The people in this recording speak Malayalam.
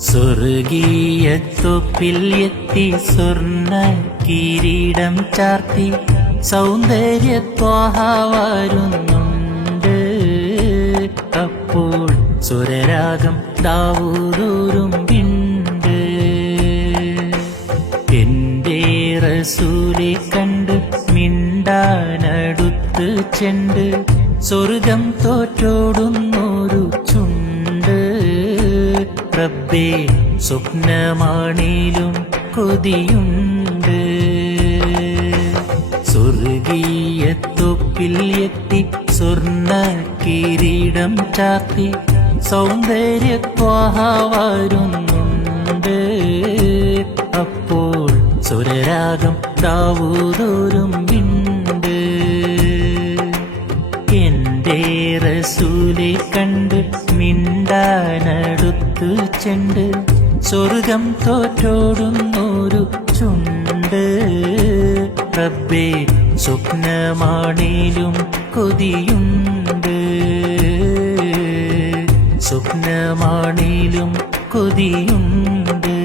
സ്വർഗീയത്തൊപ്പിൽ എത്തി സ്വർണ്ണ കിരീടം ചാർത്തി സൗന്ദര്യത്വാഹ വരുന്നുണ്ട്. അപ്പോൾ സുരരാഗം ദാവൂദൂരും പിണ്ട്. എന്റെ റസൂലെ കണ്ട് മിണ്ടാനടുത്ത് ചെണ്ട് സ്വർഗം തോറ്റോടുന്നൊരു ചുണ്ട്. റബ്ബേ സ്വപ്നമാണേലും കൊതിയുണ്ട്. സ്വർഗീയത്തൊപ്പിൽ എത്തി സ്വർണ്ണ കിരീടം ചാർത്തി സൗന്ദര്യത്വാഹ വരുന്നുണ്ട്. അപ്പോൾ സുരരാഗം ദാവൂദൂരും വിണ്ട്. എന്റെ റസൂലെ കണ്ട് മിണ്ടാനടുത്തു ചെണ്ട് സ്വർഗം തോറ്റോടുന്നൊരു ചുണ്ട്. റബ്ബേ സ്വപ്നമാണേലും കൊതിയുണ്ട്. സ്വപ്നമാണേലും കൊതിയുണ്ട്.